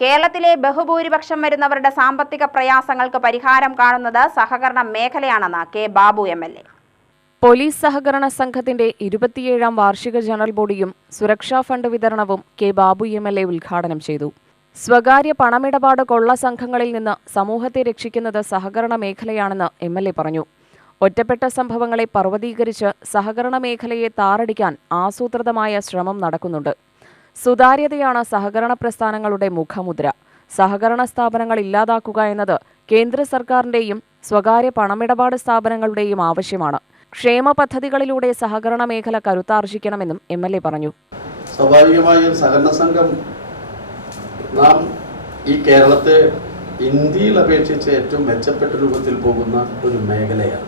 കേരളത്തിലെ ബഹുഭൂരിപക്ഷം വരുന്നവരുടെ സാമ്പത്തിക പ്രയാസങ്ങൾക്ക് പരിഹാരം കാണുന്നത് സഹകരണ മേഖലയാണെന്ന് K Babu M L A. Police സഹകരണ സംഘത്തിന്റെ ഇരുപത്തിയേഴാം വാർഷിക ജനറൽ ബോഡിയും സുരക്ഷാ ഫണ്ട് വിതരണവും K Babu M L A ഉദ്ഘാടനം ചെയ്തു. സ്വകാര്യ പണമിടപാട് കൊള്ള സംഘങ്ങളിൽ നിന്ന് സമൂഹത്തെ രക്ഷിക്കുന്നത് സഹകരണ മേഖലയാണെന്ന് എം എൽ എ പറഞ്ഞു. ഒറ്റപ്പെട്ട സംഭവങ്ങളെ പർവതീകരിച്ച് സഹകരണ മേഖലയെ താറടിക്കാൻ ആസൂത്രിതമായ ശ്രമം നടക്കുന്നുണ്ട്. സുതാര്യതയാണ് സഹകരണ പ്രസ്ഥാനങ്ങളുടെ മുഖമുദ്ര. സഹകരണ സ്ഥാപനങ്ങൾ ഇല്ലാതാക്കുക എന്നത് കേന്ദ്ര സർക്കാരിന്റെയും സ്വകാര്യ പണമിടപാട് സ്ഥാപനങ്ങളുടെയും ആവശ്യമാണ്. ക്ഷേമ പദ്ധതികളിലൂടെ സഹകരണ മേഖല കരുത്താർജിക്കണമെന്നും എം എൽ എ പറഞ്ഞു. സ്വാഭാവികമായും സഹകരണ സംഘം നാം ഈ കേരളത്തെ ഇന്ത്യയിൽ അപേക്ഷിച്ച് ഏറ്റവും മെച്ചപ്പെട്ട രൂപത്തിൽ പോകുന്ന ഒരു മേഖലയാണ്.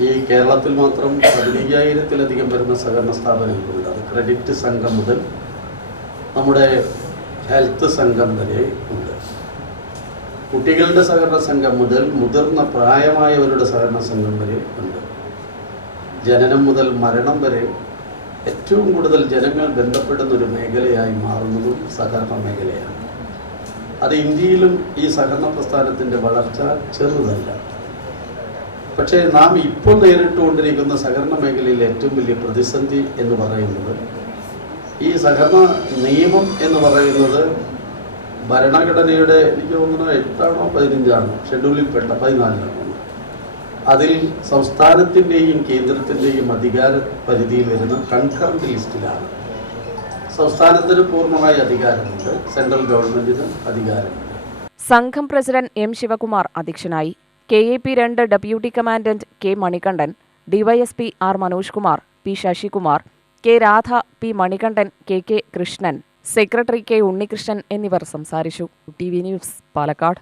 ഈ കേരളത്തിൽ മാത്രം പതിനയ്യായിരത്തിലധികം വരുന്ന സഹകരണ സ്ഥാപനങ്ങളുണ്ട്. അത് ക്രെഡിറ്റ് സംഘം മുതൽ നമ്മുടെ ഹെൽത്ത് സംഘം വരെ ഉണ്ട്. കുട്ടികളുടെ സഹകരണ സംഘം മുതൽ മുതിർന്ന പ്രായമായവരുടെ സഹകരണ സംഘം വരെ ഉണ്ട്. ജനനം മുതൽ മരണം വരെ ഏറ്റവും കൂടുതൽ ജനങ്ങൾ ബന്ധപ്പെടുന്ന ഒരു മേഖലയായി മാറുന്നതും സഹകരണ മേഖലയാണ്. അത് ഇന്ത്യയിലും ഈ സഹകരണ പ്രസ്ഥാനത്തിന്റെ വളർച്ച ചെറുതല്ല. പക്ഷേ നാം ഇപ്പോൾ നേരിട്ടുകൊണ്ടിരിക്കുന്ന സഹകരണ മേഖലയിൽ ഏറ്റവും വലിയ പ്രതിസന്ധി എന്ന് പറയുന്നത് ഈ സഹകരണ നിയമം എന്ന് പറയുന്നത് ഭരണഘടനയുടെ എനിക്ക് തോന്നുന്നു എട്ടാണോ പതിനഞ്ചാണോ ഷെഡ്യൂളിൽ പെട്ട പതിനാലിനാണോ അതിൽ സംസ്ഥാനത്തിന്റെയും കേന്ദ്രത്തിന്റെയും അധികാര പരിധിയിൽ വരുന്ന കൺകറന്റ് ലിസ്റ്റിലാണ്. സംസ്ഥാനത്തിന് പൂർണമായ അധികാരമുണ്ട് സെൻട്രൽ ഗവൺമെന്റിന് അധികാരമുണ്ട്. സംഘം പ്രസിഡന്റ് എം ശിവകുമാർ അധ്യക്ഷനായി കെ എ പി രണ്ട് deputy commandant K Manikandan DYSP R Manoj Kumar P Sasikumar K Radha P Manikandan K K Krishnan secretary K Unnikrishnan എന്നിവർ സംസാരിച്ചു. T V news Palakkad.